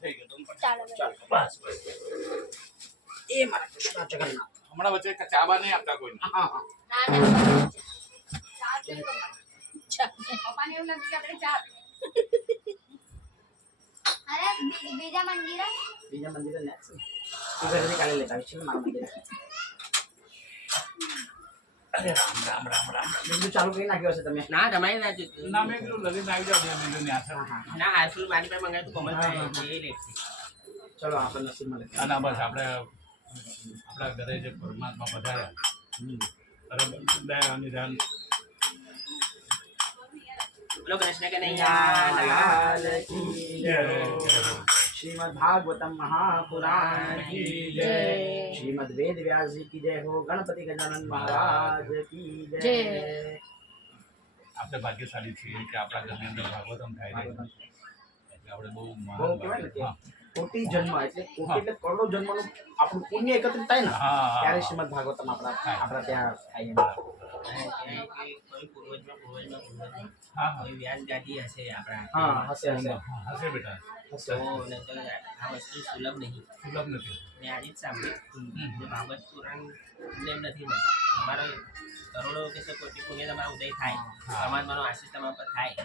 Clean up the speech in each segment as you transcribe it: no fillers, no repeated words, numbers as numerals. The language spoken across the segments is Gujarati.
થઈ ગયો ચાલો ચાલો બસ બસ એ મારા કૃષ્ણ જગન્નાથ હમણાં વચ્ચે ચાબા નહીં આપતા કોઈ હા હા ના ના પપ્પાને એવું લાગે કે આપણે ચા અરે બીજા મંદિરે નેક્સ્ટ તું ઘરેથી કાલે લેતા આવીશ મારા મંદિરે અરે રામ રામ રામ રામ બીજું ચાલુ કરી નાખ્યો હશે તમે ના તમારી ના જોતું. ના મેં કીધું લગીન આવી જાવ બીજું ની આસર ના આસુલ મારી પાસે મંગાવ્યું કોમલભાઈ એ લેટ છે. ચલો આપણે નસીબમાં લખીએ ના બસ આપણે આપણા ઘરે જે પરમાત્મા પધાર્યા અરે દયા નિધાન બોલો કૃષ્ણ કનૈયા લાલ કી જય श्रीमद् भागवतम महापुराण की जय श्रीमद् वेद व्यास जी की जय हो गणपति गजानन महाराज की जय આપણે ભાગ્યશાળી છીએ કે આપણા ઘરની અંદર ભાગવતમ થાય છે એટલે આપણે બહુ બહુ કહેવાય ને કે કોટી જન્મ એટલે કોટી એટલે કરોડો જન્મનું આપણું પુણ્ય એકત્રિત થાય ને ત્યારે શ્રીમદ્ ભાગવતમ આપણા ત્યાં થાય કોઈ પૂર્વજમાં હા કોઈ વ્યાસ ગાદી હશે આપણા હા હશે હશે હશે બેટા તો નહીંતર આ વસ્તુ સુલભ નહીં. સુલભ નથી મેં આજે જ સાંભળ્યું જે ભાગવત પુરાણ એમ નથી મળતું. તમારો કરોડો કે સો કોટી પુણ્ય તમારા ઉદય થાય પરમાત્માનો આશીષ તમારા પર થાય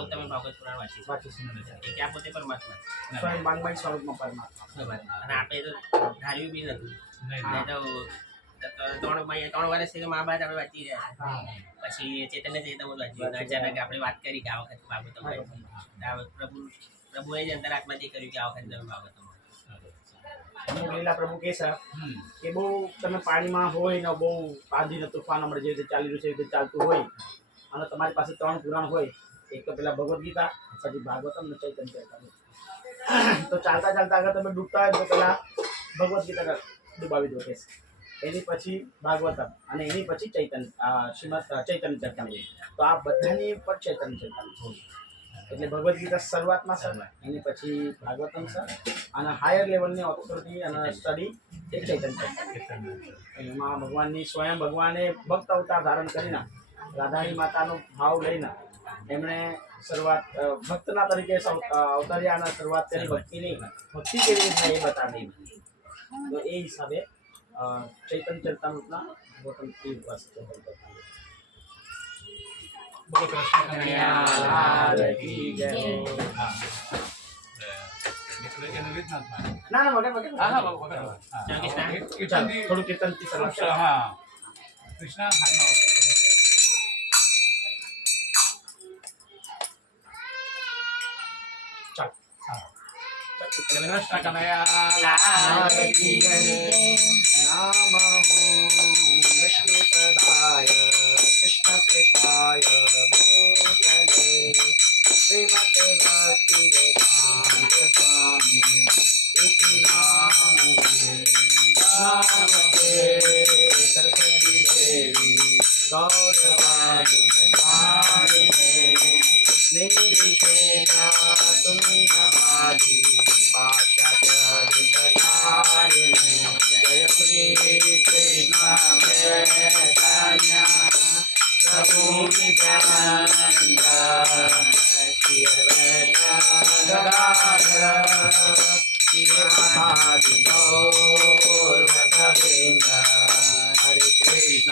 તો તમે ભાગવત પુરાણ વાંચી શકો. એ ક્યાં પોતે પરમાત્મા છે. સ્વયં વાંગમય સ્વરૂપમાં પરમાત્મા અને આપણે તો ધાર્યું બી નથી. નહીં નહીં તો 3 વર્ષથી મહાભારત આપણે વાંચી રહ્યા છે. પછી ચેતન્ય ચેતન વાંચ્યું અચાનક આપણે વાત કરી કે આ વખત ભાગવતમ વાંચી. પ્રભુએ જ અંતરાત્માથી કર્યું કે આ વખત તમે ભાગવતમ વાંચો. લીલા પ્રભુ કહે છે કે બહુ તમે પાણીમાં હોય ને બહુ આંધીને તોફાન હમણાં જે રીતે ચાલી રહ્યું છે એ રીતે ચાલતું હોય અને તમારી પાસે 3 પુરાણ હોય એક તો પેલા ભગવદ્ ગીતા પછી ભાગવતમ ને ચૈતન્ય ચરિતામૃત તો ચાલતા ચાલતા આગળ તમે ડૂબતા હોય તો પેલા ભગવદ્ ગીતા ડૂબાવી દો કે એની પછી ભાગવતમ અને એની પછી શ્રીમદ ચૈતન્ય ચરિતામૃત તો આ બધાની પર ચૈતન્ય ચરિતામૃત એટલે ભગવદ્ ગીતા શરૂઆતમાં સર એની પછી ભાગવતમ સર અને હાયર લેવલની ઓથોરિટી અને સ્ટડી એ ચૈતન્ય એમાં ભગવાનની સ્વયં ભગવાને ભક્ત અવતાર ધારણ કરીને રાધાની માતાનો ભાવ લઈને એમણે શરૂઆત ભક્તના તરીકે અવતર્યા અને શરૂઆત કરી ભક્તિની ભક્તિ કેવી રીતે થાય એ બતાવી તો એ હિસાબે ચૈતન્ય ચરિતામૃતના ભાગવતમ ઉપાસ બોલો કૃષ્ણ કનૈયા લાલ કી જય હા એટલે એની રીત ના થાય ના ના વગર વગર હા હા વગર ચાલો થોડું કીર્તનથી શરૂઆત કરો. હા કૃષ્ણ હાલમાં ચાલો હા કૃષ્ણ કનૈયા લાલ કી જય નમો વિષ્ણુપદાય કૃષ્ણ કૃષ્ણાય ભૂતલે શ્રીમતે ભક્તિ વેદાંત સ્વામી ઇતિ નામે નમસ્તે સરસ્વતી દેવી ગૌરવાણી પ્રચારિણે निर्विशेषा शून्यवादी पाश्चात्यादिचारिणे जय श्री कृष्ण चैतन्य प्रभु नित्यानंद श्री अद्वैत गदाधर श्रीवासादि गौरभक्तवृंद हरे कृष्ण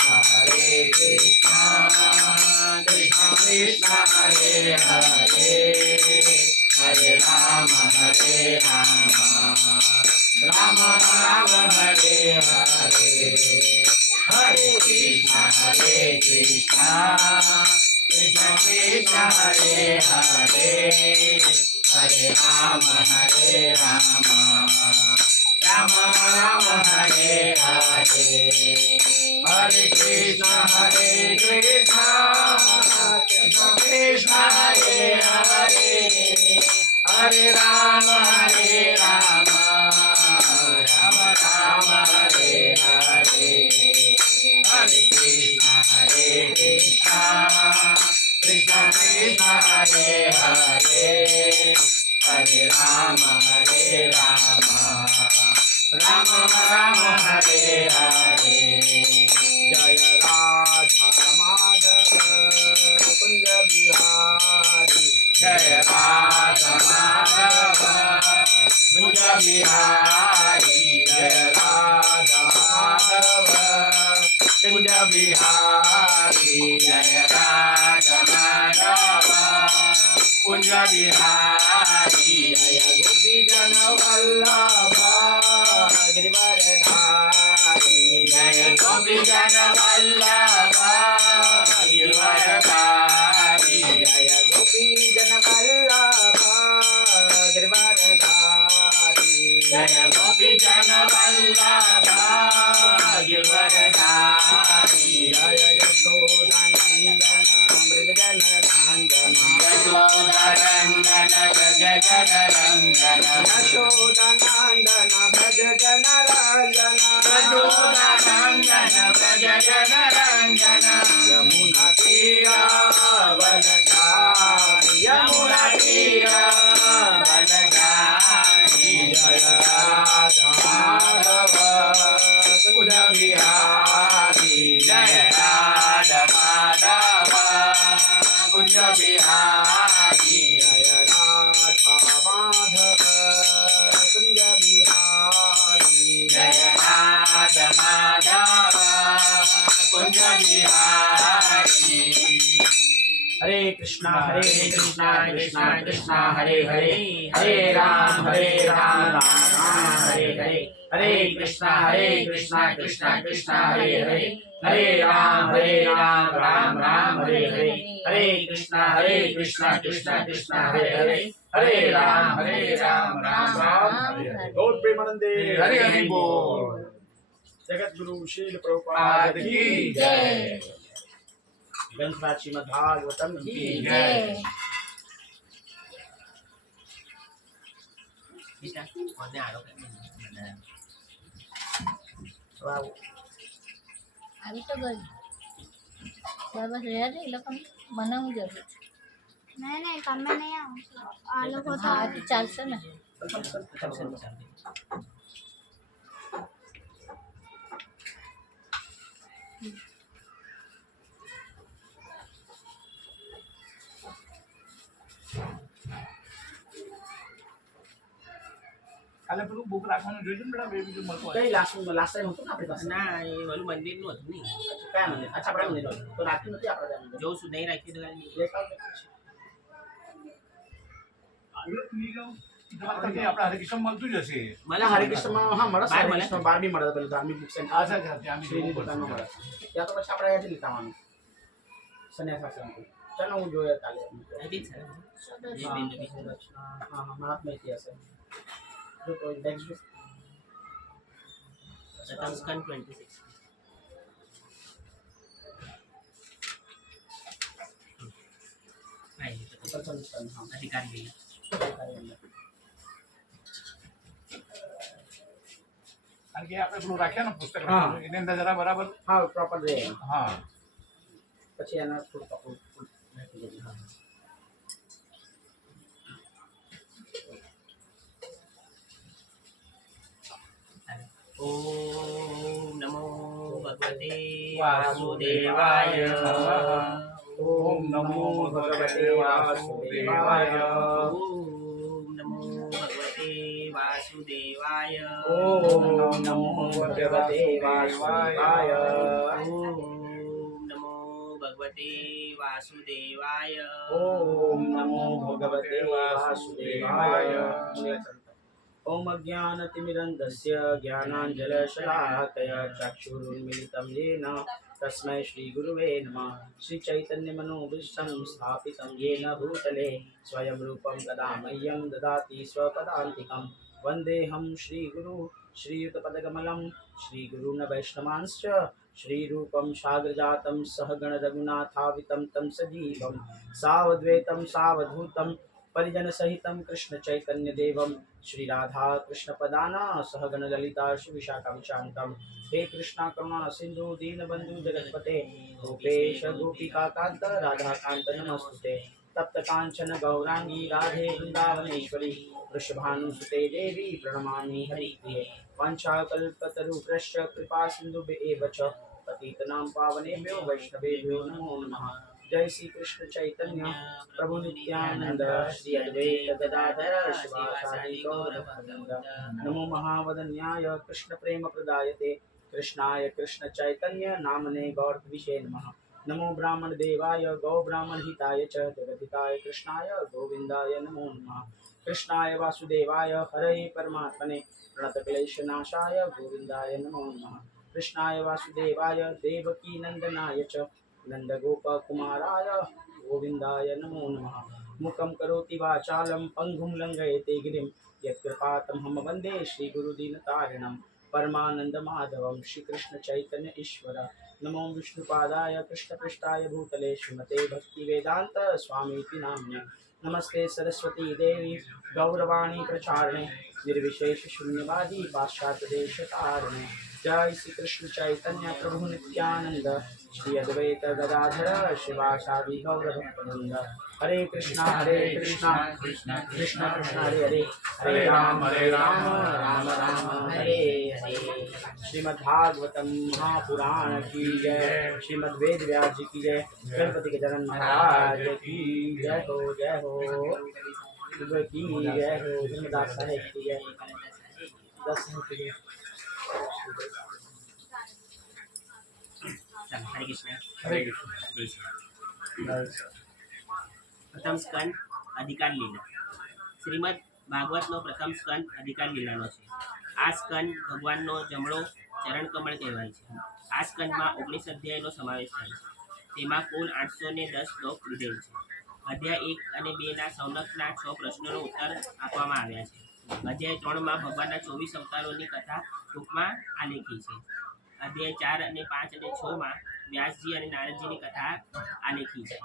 कृष्ण कृष्ण हरे हरे हरे राम राम राम हरे हरे हरे कृष्ण कृष्ण कृष्ण हरे हरे हरे राम राम राम हरे हरे हरे कृष्ण कृष्ण कृष्ण हरे हरे हरे राम राम राम हरे हरे हरे कृष्ण कृष्ण कृष्ण कृष्ण हरे हरे हरे राम राम राम हरे हरे जय राधा माधव कुंज बिहारी जय राधा माधव गोपी जन वल्लभ गिरिवरधारी जय गोपी जन वल्लभ गिरिवरधारी जय गोपी जन वल्लभ गिरिवरधारी जय गोपी जन वल्लभ गिरिवरधारी जय यशोदनंदन मृदगन रंजन यशोदनंदन व्रज जन रंजन यशोदनंदन भज जन रंजन यशोदनंदन व्रज जन रंजन यमुना तीरावनचारि यमुना तीरावनचारि जय राधा माधव कुंज बिहारी जय राधा माधव कुंज बिहारी जय राधा माधव कुंज बिहारी जय राधा माधव कुंज बिहारी हरे कृष्णा कृष्णा कृष्णा हरे हरे हरे राम राम राम हरे हरे हरे कृष्णा कृष्णा कृष्णा हरे हरे हरे राम राम राम हरे हरे हरे कृष्णा कृष्णा कृष्णा हरे हरे हरे राम राम राम हरे हरे गौर प्रेमानंदे हरि हरि बोल। जगत गुरु शील प्रभुपाद की जय ग्रंथराज श्रीमद् भागवतम की जय બીજા કોને આરો કે वाव આવી તો ગઈ બસ રહ્યા છે એ લોકો બનાવવું જરૂર નહીં નહીં તમે નહીં આવો આ લોકો તો આ તો ચાલશે ને કાલે પેલું બુક રાખવાનું જોઈતું ને બેટા, બે બીજું મળતું હોય. કઈ લાસ્ટ ટાઈમ હતું ને આપણી પાસે ના એ ઓલું મંદિરનું હતું નહીં કયા મંદિર અચ્છા આપણા મંદિર તો રાખ્યું નથી આપણા ત્યાં મંદિર જોઉં છું નહીં રાખ્યું તો કાંઈ નહીં. દેખાવ દેખાવ છે. આવ્યો જ નહીં જાઉં. તમારે તો ક્યાંય આપણા હરિકૃષ્ણ મળતું જ હશે. મળે ના હરિકૃષ્ણમાં હા મળે બાર મળે? હરિકૃષ્ણ બાર બી મળે પેલું ધાર્મિક બુક સેન્ટર અચ્છા, અચ્છા, ત્યાં બી શ્રીની જોવું દુકાનમાં મળે પડશે. ત્યાં તો પછી આપણે અહીંયાથી લેતા આવવાનું સંન્યાસાશ્રમથી ચાલો હું જોઈએ કાલે અહીંથી જ છે ને? સરસ. એ હા બિંદુ બી. હા મહાત્મા ઇતિહાસ છે જો કોઈ નેક્સ્ટ તમસ્કન 26 હા, એ તો હા અધિકારી બી. કારણ કે આપણે પેલું રાખ્યા ને પુસ્તક હા. રાખ્યું, એની અંદર જરા બરાબર. હા પ્રોપર રહે હા પછી એના થોડું પકડું નાખી દેજો. હા ઓમ નમો ભગવતે વાસુદેવાય વાસુદેવાય ઓમ નમો ભગવતે વાસુદેવાય ઓમ નમો ભગવતે વાસુદેવાય ઓમ નમો ભગવતે વાસુદેવાય ઓમ નમો ભગવતે વાસુદેવાય ઓમ નમો ભગવતે વાસુદેવાય ओम अज्ञानतिमिरन्धस्य ज्ञानाञ्जलशलाकया चक्षुरुन्मिलितं येन तस्मै श्रीगुरुवे नमः श्रीचैतन्यमनोभीष्टं स्थापितं येन भूतले स्वयं रूपं कदा मह्यं ददाति स्वपदान्तिकं वन्देऽहं श्रीगुरु श्रीयुतपदकमलं श्रीगुरून् वैष्णवांश्च श्रीरूपं साग्रजातं सहगणरघुनाथावितं तं सजीवं सावद्वैतं सावधूतं परिजनसहितं कृष्णचैतन्यदेवं श्रीराधा कृष्णपदाना सहगण ललिता श्रीविशाखाविशान्तं हे कृष्णा करुणा सिन्धु दीनबन्धु जगत्पते गोपेश गोपिकान्त राधाकान्त नमस्तुते तप्त काञ्चन गौरांगी राधे वृन्दावनेश्वरी वृषभानुसुते देवी प्रणमामि हरिप्रिये वाञ्छाकल्पतरुभ्यश्च कृपा सिन्धुभ्येव च पतितनां पावनेभ्यो वैष्णवेभ्यो नमो नमः जय श्री कृष्ण चैतन्य प्रभु नित्यानंद श्री अद्वैत गदाधर शिवासादि गौरभक्त नमो महावदन्याय कृष्ण प्रेम प्रदायते कृष्णाय कृष्ण चैतन्य नामने गौर विषे नमः नमो ब्राह्मण देवाय गौ ब्राह्मण हिताय च जगदिताय कृष्णाय गोविंदाय नमो नमः कृष्णाय वासुदेवाय हरे परमात्मने प्रणतक्लेशनाशाय गोविन्दाय नमो नमः। कृष्णाय वासुदेवाय देवकी नन्दनाय च नन्दगोपकुमाराय गोविन्दाय नमो नमः। मुखं करोति वाचालं पङ्गुं लङ्घयते गिरिं यत्कृपातमहं वन्दे श्रीगुरुदीनतारिणं परमानन्दमाधवं श्रीकृष्णचैतन्य ईश्वर। नमो विष्णुपादाय कृष्णपृष्ठाय भूतले श्रीमते भक्तिवेदान्त स्वामीति नाम्ने। नमस्ते सरस्वती देवी गौरवाणी प्रचारिणे निर्विशेष शून्यवादी पाश्चात्यदेशतारिणे। जय श्री कृष्ण चैतन्य प्रभु नित्यानंद श्री अद्वैत गदाधर शिवासादि गौरभक्तवृंद। हरे कृष्णा कृष्ण कृष्ण कृष्ण हरे हरे हरे राम राम राम हरे हरे। श्रीमद्भागवतम महापुराण की जय। श्रीमद् वेद व्यास जी की जय। गणपति के जन्म महाराज की जय हो जय हो की जय हो। धर्मदास साहेब की जय। दस की जय। हरे कृष्ण। हरे कृष्ण। जय श्री राम। પ્રથમ સ્કંદ અધિકાર લીલા. શ્રીમદ ભાગવતનો પ્રથમ સ્કંદ અધિકાર લીલાનો છે. આ સ્કંદ ભગવાનનો જમણો ચરણકમળ કહેવાય છે. આ સ્કંદમાં 19 અધ્યાયનો સમાવેશ થાય છે. તેમાં કુલ 810 શ્લોક લીધેલ છે. અધ્યાય 1 અને 2ના સૌનકના 6 પ્રશ્નોનો ઉત્તર આપવામાં આવ્યા છે. અધ્યાય 3માં ભગવાનના 24 અવતારોની કથા ટૂંકમાં આલેખી છે. અધ્યાય 4 અને 5 અને 6માં વ્યાસજી અને નારદજીની કથા આલેખી છે.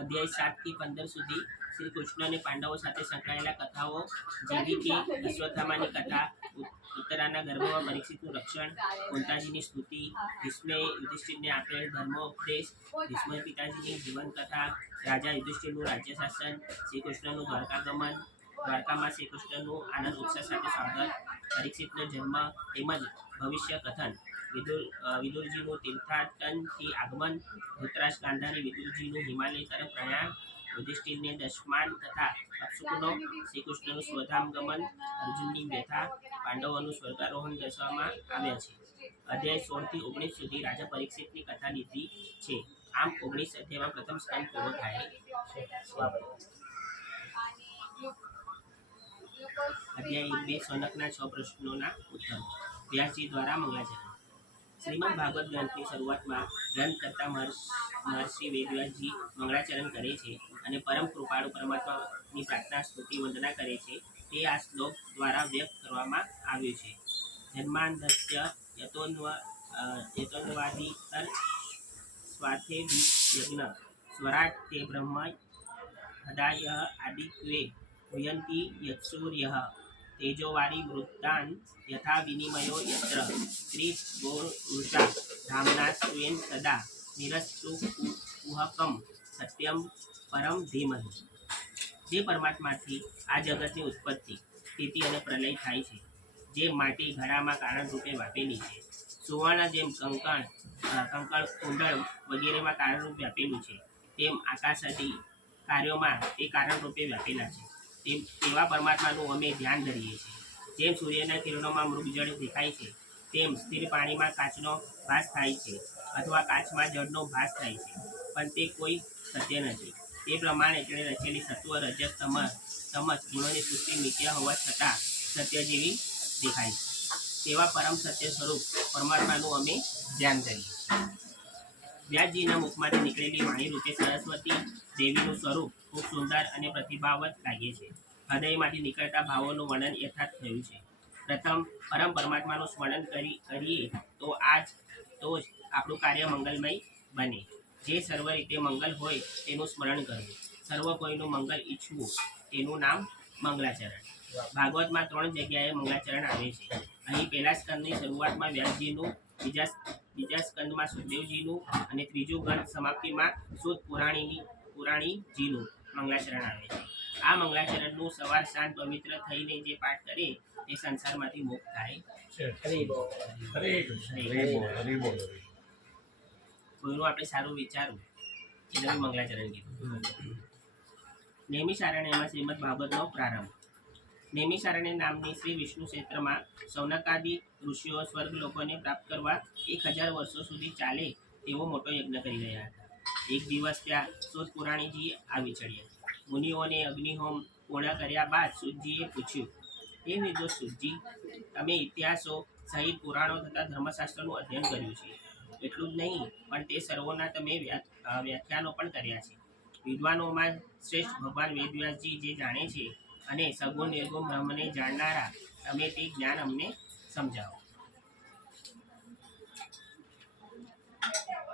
અધ્યાય 7 થી 15 સુધી શ્રી કૃષ્ણ અને પાંડવો સાથે સંકળાયેલા કથાઓ જેવી કે અશ્વત્થામાની કથા, ઉત્તરાના ગર્ભમાં પરીક્ષિતનું રક્ષણ, કુંતાજીની સ્તુતિ, ભીષ્મે યુધિષ્ઠિરને આપેલ ધર્મોપદેશ, ભીષ્મ પિતાજીની જીવન કથા, રાજા યુધિષ્ઠિરનું રાજ્ય શાસન, શ્રી કૃષ્ણનું દ્વારકાગમન, દ્વારકામાં શ્રી કૃષ્ણનું આનંદ ઉત્સાહ સાથે સ્વાગત, પરીક્ષિતનો જન્મ તેમજ ભવિષ્ય કથન, વિદુરજીનું તીર્થાટનથી આગમન, ધૃતરાજ ગાંધારી વિદુરજીનું હિમાલય તરફ પ્રયાણ, યુધિષ્ઠિરને દશમાન તથા અપશુકનો, શ્રી કૃષ્ણનું સ્વધામ ગમન, અર્જુનની વ્યથા, પાંડવોનું સ્વર્ગારોહણ દર્શાવવામાં આવ્યા છે. અધ્યાય 16 થી 19 સુધી રાજા પરીક્ષિતની કથા લીધી છે. આમ 19 અધ્યાયમાં પ્રથમ સ્કંદ પૂરો થાય છે. અધ્યાય 2 સૌનકના 6 પ્રશ્નોના ઉત્તર. વ્યાસજી દ્વારા મંગલાચરણ. શ્રીમદ ભાગવત ગ્રંથની શરૂઆતમાં ગ્રંથકર્તા મહર્ષિ વેદવ્યાસજી મંગળાચરણ કરે છે અને પરમ કૃપાળુ પરમાત્માની પ્રાર્થના સ્તુતિ વંદના કરે છે. તે આ શ્લોક દ્વારા વ્યક્ત કરવામાં આવ્યું છે. જન્માંધસ્ય યતોન્વાદિતર સ્વાર્થે યજ્ઞ સ્વરાટ તે બ્રહ્મ હદાય આદિત્વે હુયંતી યત્સૂર્યઃ તેજોવારી વૃત્તાન યથા વિનિમયો યત્ર ત્રિ ગોરુષા ધામના સ્વેન સદા નિરસ્તુ કુહકમ સત્યમ પરમ ધીમહિ. જે પરમાત્માથી આ જગતની ઉત્પત્તિ, સ્થિતિ અને પ્રલય થાય છે, જે માટી ઘડામાં કારણ રૂપે વ્યાપેલી છે, સુવર્ણ જેમ કંકણ કુંડળ વગેરેમાં કારણરૂપ વ્યાપેલું છે, તેમ આકાશાદી કાર્યોમાં તે કારણ રૂપે વ્યાપેલા છે. તેવા પરમાત્માનું અમે ધ્યાન ધરીએ છીએ. જેમ સૂર્યના કિરણોમાં મૃગજળ દેખાય છે, તેમ સ્થિર પાણીમાં કાચનો ભાસ થાય છે અથવા કાચમાં જળનો ભાસ થાય છે, પણ તે કોઈ સત્ય નથી. તે પ્રમાણે તેણે રચેલી સત્વ રજત તમસ ગુણોની સૃષ્ટિ મિથ્ય હોવા છતાં સત્ય જેવી દેખાય છે. તેવા પરમ સત્ય સ્વરૂપ પરમાત્માનું અમે ધ્યાન કરીએ. વ્યાસજીના મુખમાંથી નીકળેલી વાણી રૂપે સરસ્વતી દેવીનું સ્વરૂપ ખૂબ સુંદર અને પ્રતિભાવત લાગે છે. હૃદયમાંથી નીકળતા ભાવોનું વર્ણન યથાર્થ થયું છે. પ્રથમ પરમ પરમાત્માનું સ્મરણ કરીએ તો જ આપણું કાર્ય મંગલમય બને. જે સર્વ રીતે મંગલ હોય તેનું સ્મરણ કરવું, સર્વ કોઈનું મંગલ ઈચ્છવું, તેનું નામ મંગલાચરણ. ભાગવતમાં 3 જગ્યાએ મંગલાચરણ આવે છે. અહીં પહેલા સ્કંદની શરૂઆતમાં વ્યાસજીનું, બીજા સ્કંદમાં સુખદેવજીનું અને ત્રીજું ગ્રંથ સમાપ્તિમાં સુત પુરાણીજીનું મંગલાચરણ આવે છે. આ મંગલાચરણનું સવાર સાંજ પવિત્ર થઈને જે પાઠ કરે તે સંસારમાંથી મુક્ત થાય છે. હરે કૃષ્ણ. હરે બોલ હરે બોલ. કોઈનું આપણે સારું વિચારવું એટલે મંગલાચરણ કીધું. નૈમિષારણ્યમાં શ્રીમદ ભાગવતનો પ્રારંભ. નૈમિષારણ્ય નામની શ્રી વિષ્ણુ ક્ષેત્રમાં સૌનકાદિ ઋષિઓ સ્વર્ગ લોકોને પ્રાપ્ત કરવા 1000 વર્ષો સુધી ચાલે તેવો મોટો યજ્ઞ કરી રહ્યા હતા. એક દિવસ ત્યાં સુત પુરાણીજી આવી ચડ્યા. મુનિઓને અગ્નિહોમ પૂર્ણ કર્યા બાદ સુતજીએ પૂછ્યું, હે નિર્દોષ સુતજી, તમે ઇતિહાસો સહિત પુરાણો તથા ધર્મશાસ્ત્રનું અધ્યયન કર્યું છે. એટલું જ નહીં પણ તે સર્વોના તમે વ્યાખ્યાનો પણ કર્યા છે. વિદ્વાનોમાં શ્રેષ્ઠ ભગવાન વેદવ્યાસજી જે જાણે છે અને સગુણ નિર્ગુણ બ્રહ્મને જાણનારા તમે તે જ્ઞાન અમને સમજાવો.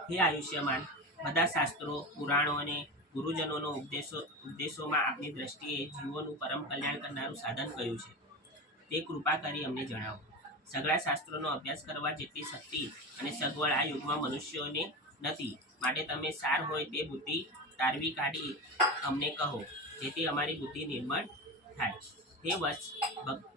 હે આયુષ્યમાન, બધા શાસ્ત્રો, પુરાણો અને ગુરુજનોનો ઉપદેશોમાં આપની દ્રષ્ટિએ જીવોનું પરમ કલ્યાણ કરનારું સાધન કયું છે તે કૃપા કરી અમને જણાવો. સઘળા શાસ્ત્રોનો અભ્યાસ કરવા જેટલી શક્તિ અને સગવડ આ યુગમાં મનુષ્યોને નથી, માટે તમે સાર હોય તે બુદ્ધિ તારવી કાઢી અમને કહો, જેથી અમારી બુદ્ધિ નિર્મળ થાય. હે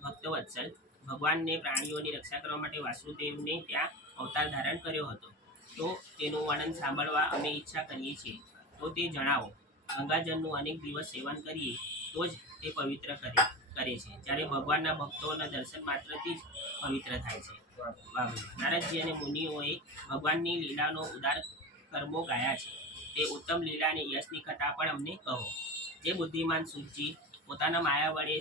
ભક્તવત્સલ, ભગવાનને પ્રાણીઓની રક્ષા કરવા માટે વાસુદેવને ત્યાં અવતાર ધારણ કર્યો હતો, તો તેનું વર્ણન સાંભળવા અમે ઈચ્છા કરીએ છીએ, તો તે જણાવો. ગંગાજળનું અનેક દિવસ સેવન કરીએ તો જ તે પવિત્ર કરે છે, જ્યારે ભગવાનના ભક્તોના દર્શન માત્રથી જ પવિત્ર થાય છે. નારદજી અને મુનિઓએ ભગવાનની લીલાનો ઉદાર કર્મો ગાયા છે, તે ઉત્તમ લીલા અને યશની કથા પણ અમને કહો. જે બુદ્ધિમાન સુતજી પોતાના માયા વડે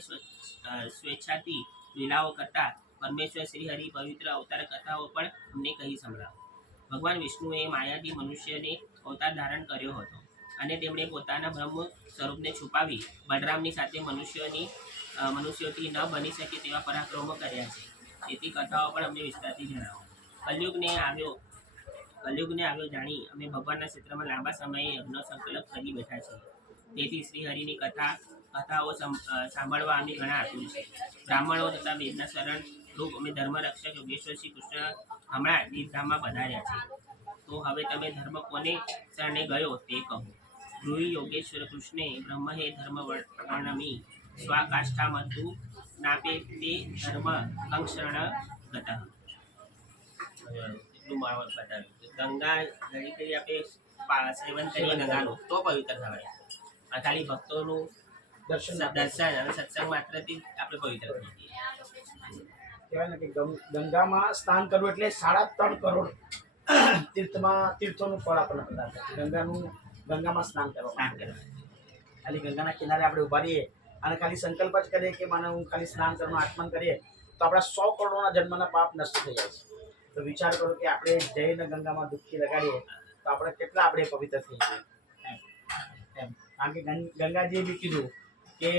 સ્વેચ્છાથી લીલાઓ કરતા પરમેશ્વર શ્રી હરિ પવિત્ર અવતાર કથાઓ પણ અમને કહી સંભળાવો. ભગવાન વિષ્ણુએ માયાથી મનુષ્યને અવતાર ધારણ કર્યો હતો અને તેમણે પોતાના બ્રહ્મ સ્વરૂપને છુપાવી બલરામની સાથે મનુષ્યોથી ન બની શકે તેવા પરાક્રમો કર્યા છે. તેથી કથાઓ પણ અમને વિસ્તારથી જણાવો. કલયુગને આવ્યો જાણી અમે ભગવાનના ક્ષેત્રમાં લાંબા સમયે યજ્ઞ સંકલ્પ કરી બેઠા છીએ. તેથી શ્રી હરિની કથાઓ સાંભળવા અમે ઘણા આતુર છે. બ્રાહ્મણો તથા વેદના શરણ રૂપ અમે ધર્મરક્ષક યોગેશ્વર શ્રી કૃષ્ણ હમણાં નિર્ધામમાં પધાર્યા છે. તો હવે તમે ધર્મ કોને શરણે ગયો તે કહો. ધ્રુવી યોગેશ્વર કૃષ્ણે બ્રહ્મહે ધર્મ વર્ણમી સ્વાકાષ્ઠામધુ નાપે તે ધર્મ કંક્ષરણ ગત. એટલું મારું બતાવ્યું. ગંગા ઘડી કરી આપણે સેવન કરીએ ગંગાનું તો પવિત્ર થવાય. ખાલી ભક્તોનું દર્શન અને સત્સંગ માત્રથી આપણે પવિત્ર થઈ જઈએ. કહેવાય ને કે ગંગામાં સ્નાન કરવું એટલે 3.5 કરોડ તીર્થોનું ફળ આપણને પ્રદાન થાય. ગંગામાં સ્નાન કરવા ખાલી ગંગાના કિનારે આપણે ઉભા રહીએ અને ખાલી સંકલ્પ જ કરીએ કે મને હું ખાલી સ્નાન કરવાનું આચમન કરીએ તો આપણા 100 કરોડના જન્મના પાપ નષ્ટ થઈ જાય છે. તો વિચાર કરો કે આપણે જઈને ગંગામાં ડૂબકી લગાડીએ તો આપણે કેટલા આપણે પવિત્ર થઈ જઈએ એમ. કારણ કે ગંગાજીએ બી કીધું કે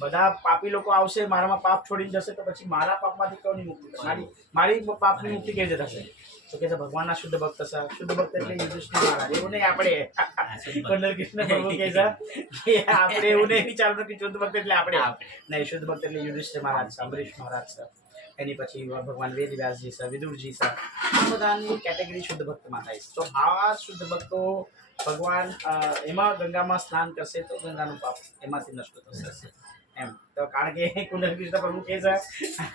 બધા પાપી લોકો આવશે, મારામાં પાપ છોડીને જશે, તો પછી મારા પાપમાંથી કોની મુક્તિ થશે? મારી પાપની મુક્તિ કેવી રીતે થશે? તો કે ભગવાનના શુદ્ધ ભક્ત છે. શુદ્ધ ભક્ત એટલે યુધિષ્ઠિર મહારાજ. એવું નહીં આપણે કૃષ્ણ પ્રભુ કહે છે કે આપણે એવું નહીં વિચારતું કે શુદ્ધ ભક્ત એટલે આપણે નહીં. શુદ્ધ ભક્ત એટલે યુધિષ્ઠિર મહારાજ છે, અંબરીશ મહારાજ છે, એની પછી ભગવાન વેદવ્યાસજી છે, વિદુરજી છે. આ બધાની કેટેગરી શુદ્ધ ભક્તમાં થાય છે. તો આવા શુદ્ધ ભક્તો ભગવાન એમાં ગંગામાં સ્નાન કરશે તો ગંગાનું પાપ એમાંથી નષ્ટ થશે એમ. તો કારણ કે કુંડલ કૃષ્ણ પ્રભુ કહે છે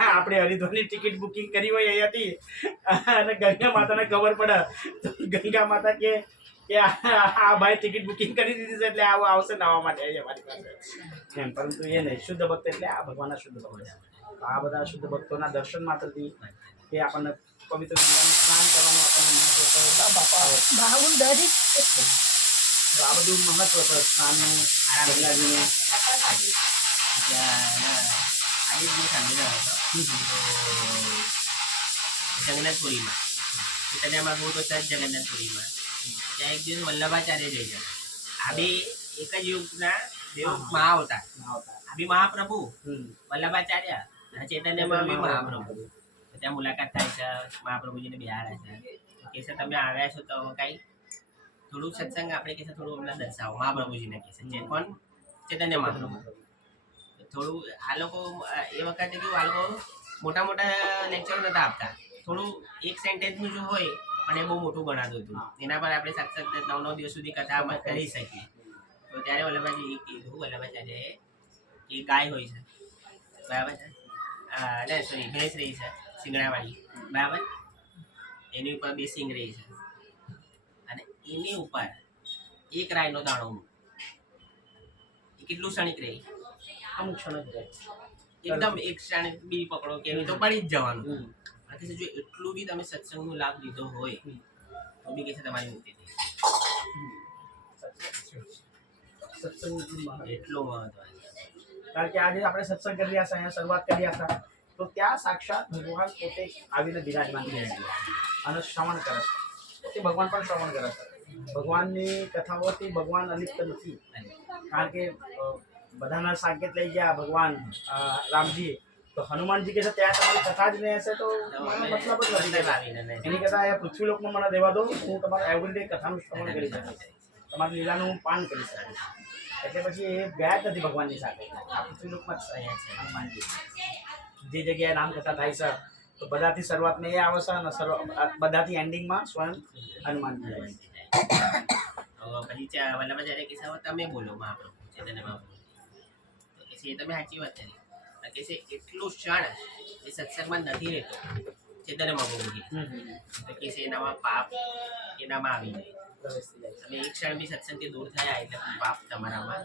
આપણે હરિદ્વારની ટિકિટ બુકિંગ કરી હોય અહીંયાથી અને ગંગા માતાને ખબર પડે તો ગંગા માતા કે આ ભાઈ ટિકિટ બુકિંગ કરી દીધી છે એટલે આવું આવશે નાવા માટે અમારી પાસે એમ. પરંતુ એ નહીં, શુદ્ધ ભક્ત એટલે આ ભગવાનના શુદ્ધ ભક્ત. તો આ બધા શુદ્ધ ભક્તોના દર્શન માત્રથી કે આપણને પવિત્ર ગંગાનું સ્નાન કરવાનું આપણને મહત્વ છે. તો આ બધું મહત્વ છે સ્નાનનું, ગંગાજીનું. જગન્નાથપુરીમાં ચૈતન્યમાં બહુ તો સર જગન્નાથપુરીમાં ત્યાં એક દિવસ વલ્લભાચાર્ય જઈ જાય. આ બે એક જ યુગના દેવ મહાઅવતાર. આ બી મહાપ્રભુ વલ્લભાચાર્ય, ચૈતન્યમાં બી મહાપ્રભુ. ત્યાં મુલાકાત થાય છે, મહાપ્રભુજીને બિહાડે છે. કે છે તમે આવ્યા છો તો કાંઈ થોડું સત્સંગ આપણે કે થોડું અમને દર્શાવો. મહાપ્રભુજીને કહે છે કોણ? ચૈતન્ય મહાપ્રભુ. થોડું આ લોકો એ વખતે કેવું, આ લોકો મોટા મોટા લેક્ચર નતા આપતા. થોડું એક સેન્ટેન્સનું જો હોય પણ એ બહુ મોટું ગણાતું હતું. એના પર આપણે સાક્ષાત 9 દિવસ સુધી કથા કરી શકીએ. તો ત્યારે વલ્લભાજી કીધું, વલ્લભાચાર્યએ કે ગાય હોય છે બરાબર છે, ને સોરી ભેંસ રહી છે શિંગડાવાળી બરાબર, એની ઉપર 2 સિંગ રહી છે અને એની ઉપર એક રાયનો દાણો. એ કેટલું ક્ષણિક રહી? અમુક ક્ષણ જ રહે. એકદમ એક ક્ષણ બી પકડો કે તો પડી જ જવાનું. જો એટલું બી તમે સત્સંગનો લાભ લીધો હોય તો બી કે છે તમારી મુક્તિ થઈ. એટલો મહત્વ કારણ કે આજે આપણે સત્સંગ કરી રહ્યા છે, અહીંયા શરૂઆત કરી રહ્યા હતા, તો ત્યાં સાક્ષાત ભગવાન પોતે આવીને બિરાજમાન થયા છે અને શ્રવણ કરે છે. પોતે ભગવાન પણ શ્રવણ કરે છે. ભગવાનની કથાઓથી ભગવાન અલિપ્ત નથી, કારણ કે બધાના સાકેત લઈ ગયા ભગવાન રામજી, તો હનુમાનજી કે છે ત્યાં તમારી કથા જ નહીં હશે તો મતલબ જ નથી. એની કરતાં અહીંયા પૃથ્વીલોકમાં મને રહેવા દો, હું તમારા એવરીડે કથાનું શ્રવણ કરી શકીશ, તમારી લીલાનું હું પાન કરી શકીશ. એટલે પછી એ ગયા જ નથી ભગવાનની સાથે, આ પૃથ્વીલોકમાં જ અહીંયા છે હનુમાનજી. જે જગ્યાએ રામકથા થાય છે તો બધાથી શરૂઆતમાં એ આવે છે અને બધાથી એન્ડિંગમાં સ્વયં હનુમાનજી આવે છે. પછી વલ્લભાચાર્ય કિસ્સામાં તમે બોલો મહાપ્રભુ ચૈતન્ય મહાપ્રભુ, તો કે છે એ તમે સાચી વાત કરી કે છે એટલું ક્ષણ એ સત્સંગમાં નથી રહેતો ચૈતન્ય મહાપ્રભુ તો કે છે એનામાં પાપ એનામાં આવી જાય. તમે એક ક્ષણ બી સત્સંગથી દૂર થયા એટલે પાપ તમારામાં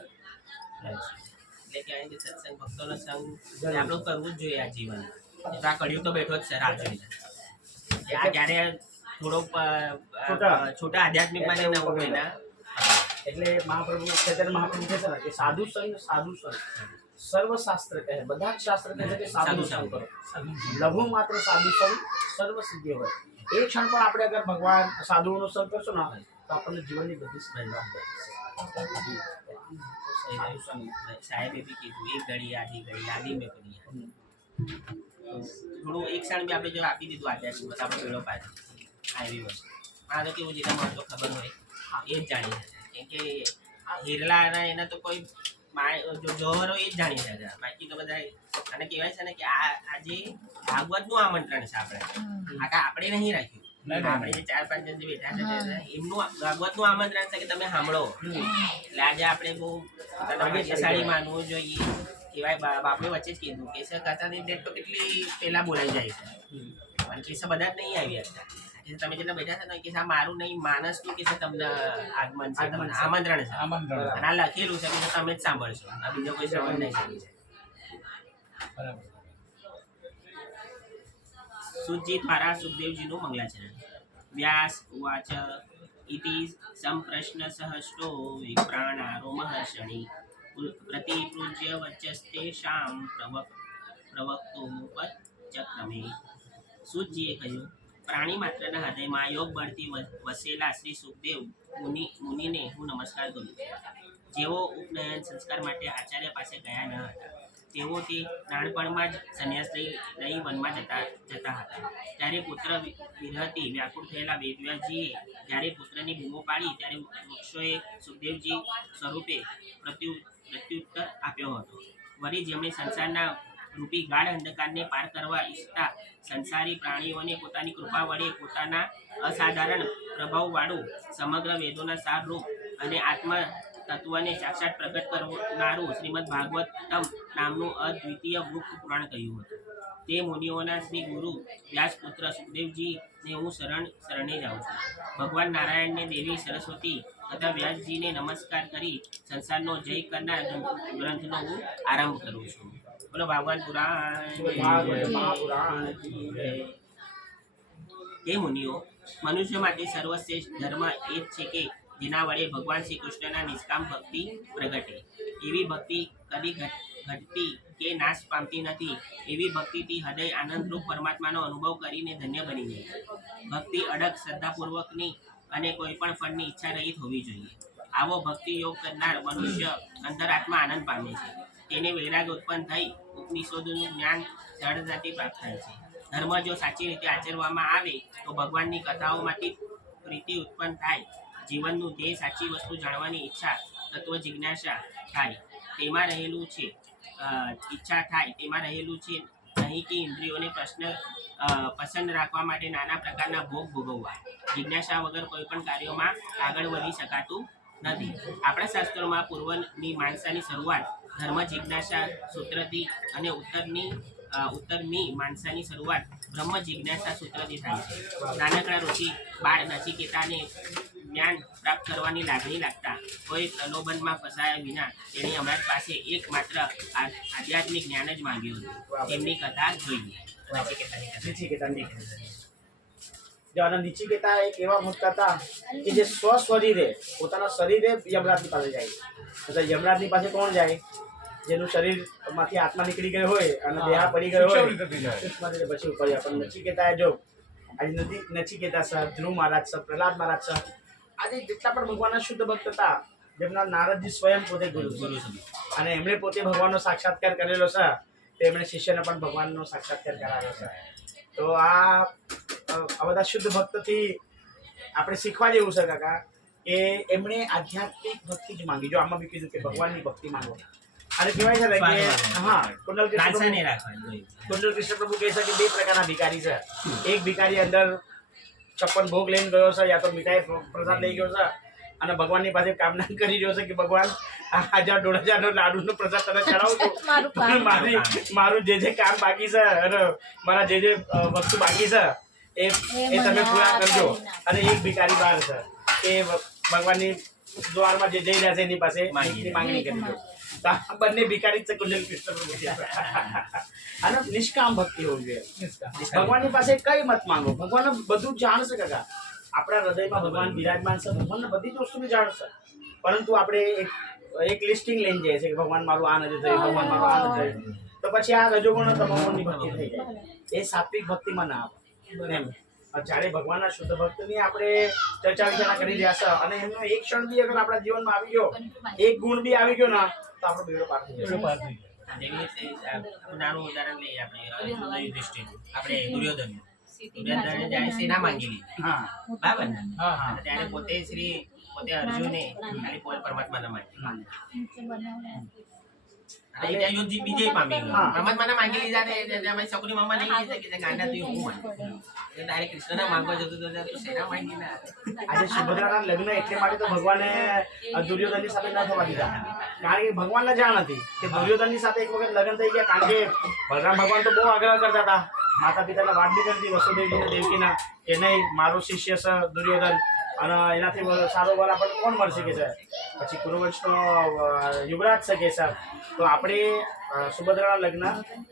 રહેશે. એટલે કહેવાય કે સત્સંગ ભક્તોનો સંગ આપણું કરવું જ જોઈએ આ જીવન. આ કળિયુગ તો બેઠો જ છે રાહ જોઈને. આ ક્યારે થોડોક છોટા આધ્યાત્મિક માં ન હોય. એટલે મહાપ્રભુ ચૈતન્ય મહાપ્રભુ કહે છે ને કે સાધુ સંગ સર્વશાસ્ત્ર કહે, બધા જ શાસ્ત્ર કહે છે કે સાધુ સંગ કરો, લઘુ માત્ર સાધુ સંગ સર્વ સિદ્ધિ હોય. એક ક્ષણ પણ આપણે અગર ભગવાન સાધુઓનો સંગ કરશો ને તો આપણને જીવનની બધી સાહેબે બી કીધું એક ઘડી આધી મેં કરી થોડું એક ક્ષણ બી આપણે જો આપી દીધું આધ્યાત્મિક તો આપણે પેલો પાડે આવી વસ્તુ. આ તો કેવું જેના મને તો ખબર હોય એ જ જાણી શકે, કેમ કે હિરલાના એના તો કોઈ જોહરો એ જ જાણી શકે. બાકી તો બધા અને કહેવાય છે ને કે આજે ભાગવતનું આમંત્રણ છે આપણે નહીં રાખ્યું. આપણે જે 4-5 જણ જે બેઠા છે એમનું ભાગવતનું આમંત્રણ છે કે તમે સાંભળો. એટલે આજે આપણે બહુ ભાગ્યશાળી માનવું જોઈએ. કહેવાય બાપે વચ્ચે જ કીધું કે કથાની ડેટ તો કેટલી પહેલા બોલાઈ જાય છે, પણ કેસ બધા જ નહીં આવી હતા. તમે જેટલા બેઠા છે ને કે મારું નહીં માનસનું કે તમને આગમન છે, આમંત્રણ છે, અને આ લખેલું છે કે તમે જ સાંભળશો, આ બીજો કોઈ શ્રવણ નહીં કરી છે. સુજી દ્વારા સુખદેવજીનું મંગલાચરણ. વ્યાસ ઉવાચ ઇતિ સંપ્રશ્ન સહસ્રો વિપ્રાણારો મહર્ષિ પ્રતિપૂજ્ય વચ્ચસ્તેષાં પ્રવક્તોપચક્રમે. સુજીએ કહ્યું, પ્રાણી માત્રના હૃદયમાં યોગ બળથી વસેલા શ્રી સુખદેવ મુનિને હું નમસ્કાર કરું. જેઓ ઉપનયન સંસ્કાર માટે આચાર્ય પાસે ગયા ન હતા, તેઓ તે નાનપણમાં જ સંન્યાસ લઈ વનમાં જતા હતા. ત્યારે પુત્ર વિરહથી વ્યાકુળ થયેલા વેદવ્યાસજીએ જ્યારે પુત્રની બૂમો પાડી ત્યારે વૃક્ષોએ સુખદેવજી સ્વરૂપે પ્રત્યુત્તર આપ્યો હતો. વળી જેમણે સંસારના રૂપી ગાઢ અંધકારને પાર કરવા ઈચ્છતા સંસારી પ્રાણીઓને પોતાની કૃપા વડે પોતાના અસાધારણ પ્રભાવવાળું સમગ્ર વેદોના સારરૂપ અને આત્મા તત્વને સાક્ષાત પ્રગટ કરનારું શ્રીમદ ભાગવતમ નામનું અદ્વિતીય મુક્ત પુરાણ કહ્યું હતું. તે મુનિઓના શ્રી ગુરુ વ્યાસપુત્ર સુખદેવજીને હું શરણે જાઉં છું. ભગવાન નારાયણને દેવી સરસ્વતી તથા વ્યાસજીને નમસ્કાર કરી સંસારનો જય કરનાર ગ્રંથનો હું આરંભ કરું છું. બોલો ભગવાન પુરાણ. હે મુનિઓ, મનુષ્ય માટે સર્વશ્રેષ્ઠ ધર્મ એ જ છે કે જેના વડે ભગવાન શ્રી કૃષ્ણના નિષ્કામ ભક્તિ પ્રગટે. એવી ભક્તિ કદી ઘટતી કે નાશ પામતી નથી. એવી ભક્તિથી હૃદય આનંદરૂપ પરમાત્માનો અનુભવ કરીને ધન્ય બની જાય. ભક્તિ અડગ શ્રદ્ધાપૂર્વકની અને કોઈ પણ ફળની ઈચ્છા રહિત હોવી જોઈએ. આવો ભક્તિ યોગ કરનાર મનુષ્ય અંતરાત્મા આનંદ પામે છે. તેને વૈરાગ ઉત્પન્ન થઈ ઉપનિષદોનું જ્ઞાન સરળતાથી પ્રાપ્ત થાય છે. ધર્મ જો સાચી રીતે આચરવામાં આવે તો ભગવાનની કથાઓમાંથી પ્રીતિ ઉત્પન્ન થાય. જીવનનું ધ્યેય સાચી વસ્તુ જાણવાની ઈચ્છા તત્વ જિજ્ઞાસા થાય તેમાં રહેલું છે. નહીં કે ઇન્દ્રિયોને પસંદ રાખવા માટે નાના પ્રકારના ભોગ ભોગવવા. જિજ્ઞાસા વગર કોઈ પણ કાર્યોમાં આગળ વધી શકાતું નથી. આપણા શાસ્ત્રોમાં પૂર્વની માનસાની શરૂઆત ધર્મ જિજ્ઞાસા સૂત્રથી અને ઉત્તરની માનસાની શરૂઆત બ્રહ્મ જિજ્ઞાસા સૂત્રથી થાય છે. નાનકડા ઋષિ બાળ નચિકેતાને જ્ઞાન પ્રાપ્ત કરવાની લાગણી લાગતા કોઈ પ્રલોભનમાં ફસાયા વિના તેની હમણાં પાસે એકમાત્ર આધ્યાત્મિક જ્ઞાન જ માંગ્યું હતું. તેમની કથા જોઈએ. નચિકેતા એક એવા ભક્ત હતા કે જે સ્વશરીરે પોતાના શરીરે યમરાજની પાસે જાય. યમરાજની પાસે કોણ જાય? જેનું શરીરમાંથી આત્મા નીકળી ગયો હોય અને દેહ પડી ગયો હોય સૂક્ષ્મ રીતે થઈ જાય. સૂક્ષ્મ રીતે પછી ઉપર જાય. પણ નચિકેતાએ જો આજે નચિકેતા સર, ધ્રુવ મહારાજ સર, પ્રહલાદ મહારાજ સર, આજે જેટલા પણ ભગવાનના શુદ્ધ ભક્ત હતા, જેમના નારદજી સ્વયં પોતે ગુરુ છે અને એમણે પોતે ભગવાનનો સાક્ષાત્કાર કરેલો છે, તો એમણે શિષ્યને પણ ભગવાનનો સાક્ષાત્કાર કરાવ્યો છે. તો આ બધા શુદ્ધ ભક્તથી આપણે શીખવા જેવું છે કાકા, કે એમણે આધ્યાત્મિક ભક્તિ જ માંગી. જો આમાં બી કીધું કે ભગવાનની ભક્તિ માંગો. અને કહેવાય છે ને કે હા, કુંડલ લાલસા કૃષ્ણ નહીં રાખવાની. કુંડલ કૃષ્ણ પ્રભુ કહે છે કે બે પ્રકારના ભિખારી છે. એક ભિખારી અંદર 56 ભોગ લઈને ગયો છે, યા તો મીઠાઈ પ્રસાદ લઈ ગયો છે અને ભગવાનની પાસે કામના કરી રહ્યો છે કે ભગવાન આ 1000-1500 નો લાડુનો પ્રસાદ તને ચડાવું છું, મારું કામ. પણ મારું જે કામ બાકી છે અને મારા જે વસ્તુ બાકી છે એ તમે પૂરા કરજો. અને એક ભિખારી બહાર છે, એ ભગવાનની દ્વારમાં જે જઈ રહ્યા છે એની પાસે માંગણી કરી દો. તો આ બંને ભિખારી છે કુંડલ કૃષ્ણ પ્રભુ છે. અને નિષ્કામ ભક્તિ હોવી જોઈએ. ભગવાનની પાસે કઈ મત માંગો, ભગવાન બધું જાણશે કાકા. આપણા હૃદયમાં ભગવાન બિરાજમાન છે, ભગવાન બધી જ વસ્તુને જાણશે, પરંતુ આપણે એક લિસ્ટિંગ લઈને જઈએ છીએ કે ભગવાન મારું આ નથી થયું, ભગવાન મારું આ નથી થયું. તો પછી આ રજોગુણ તમોગુણની ભક્તિ થઈ જાય. એ સાત્વિક ભક્તિમાં ના આવે એમ. જ્યારે ભગવાનના શુદ્ધ ભક્તની આપણે ચર્ચા વિચારણા કરી રહ્યા છે અને એમનો એક ક્ષણ બી અગર આપણા જીવનમાં આવી ગયો, એક ગુણ બી આવી ગયો ને, તો આપણો બેડો પાર થઈ જશે. જેવી રીતે આપણું નાનું ઉદાહરણ લઈએ આપણે યુધિષ્ઠિરનું. આપણે દુર્યોધનનું. દુર્યોધને જ્યારે સેના માંગી લીધી, હા બરાબર ને? હા હા અને ત્યારે પોતે અર્જુને ખાલી પોતે પરમાત્માને માંગી. અને એ યુદ્ધ વિજય પામી ગયો. હા. પરમાત્માને માંગી લીધા ને અમે છોકરી મમ્મા નહીં કીધા કે ગાંડા તું હું માંગુ. એ ડાયરેક્ટ કૃષ્ણને માંગવા જતો તો તું સેના માંગી ના. આજે સુભદ્રાના લગ્ન એટલે માટે તો ભગવાને દુર્યોધનની સાથે ન થવા દીધા, કારણ કે ભગવાનને જાણ હતી કે દુર્યોધનની સાથે એક વખત લગ્ન થઈ ગયા. કારણ કે બલરામ ભગવાન તો બહુ આગ્રહ કરતા હતા, માતા પિતાને વાત બી કરી હતી વસુદેવજીને દેવકીના, કે નહીં મારો શિષ્ય છે દુર્યોધન અને એનાથી સારો વર આપણને કોણ મળશે કે છે. પછી કુરુવંશનો યુવરાજ છે કે સર, તો આપણે સુભદ્રાના લગ્ન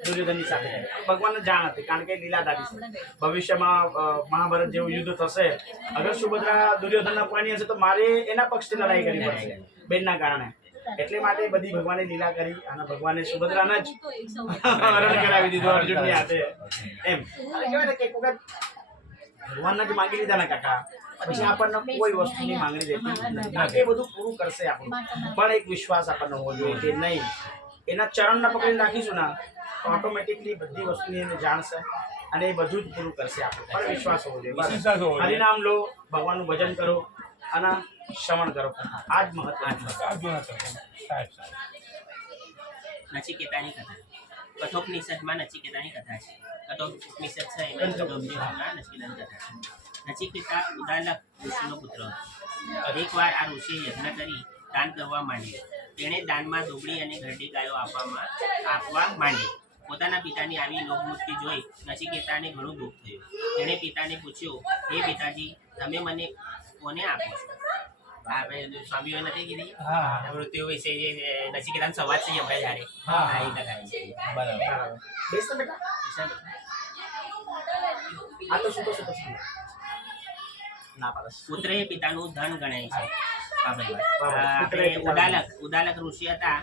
દુર્યોધનની સાથે કર્યા. ભગવાનને જાણ હતી, કારણ કે લીલાધારી છે. ભવિષ્યમાં મહાભારત જેવું યુદ્ધ થશે, અગર સુભદ્રા દુર્યોધનના પાણી હશે તો મારે એના પક્ષથી લડાઈ કરવી પડશે બેનના કારણે. એટલે માટે બધી ભગવાને લીલા કરી અને ભગવાને સુભદ્રાને જ હરણ કરાવી દીધું અર્જુનની હાથે એમ. અને કહેવાય ને કે એક વખત ભગવાનને જ માંગી લીધા ને કાકા, પછી આપણને કોઈ વસ્તુની માંગણી રહેતી નથી. કારણ કે એ બધું પૂરું કરશે આપણું. પણ એક વિશ્વાસ આપણને હોવો જોઈએ કે નહીં, એના ચરણને પકડીને રાખીશું ને તો ઓટોમેટિકલી બધી વસ્તુની એને જાણશે અને એ બધું જ પૂરું કરશે આપણું. પણ વિશ્વાસ હોવો જોઈએ. વિશ્વાસ હોવો બસ જોઈએ. હરિનામ લો, ભગવાનનું ભજન કરો અને શ્રવણ કરો. આ જ મહત્વનું છે. સાચું સાહેબ સાહેબ. નચિકેતાની કથા. કઠોપનિષદમાં નચિકેતાની કથા છે. કઠોપનિષદ છે એમાં કઠોપનિષદમાં નચિકેતાની કથા છે. નચિકેતા ઉદાલક ઋષિનો પુત્ર હતો. એકવાર આ ઋષિએ યજ્ઞ કરી દાન કરવા માંડ્યું. તેણે દાનમાં દોબડી અને ઘરડી ગાયો આપવા માંડી. પોતાના પિતાની આવી લોકમુક્તિ જોઈ નચિકેતાને ઘણું દુઃખ થયું. તેણે પિતાને પૂછ્યું, હે પિતાજી, તમે મને કોને આપો છો? આપણે સ્વામીઓ નથી કીધી હા મૃત્યુ વિશે જે નચિકેતાનો સંવાદ છે આપણે જ્યારે હા. એ કથા છે. બરાબર. બરાબર. બેસ ને બેટા. આ તો શું તો ના પાડસ. પુત્ર એ પિતાનું ધન ગણાય છે. વાહ ભાઈ, વાહ. આપણે ઉદાલક ઋષિ હતા.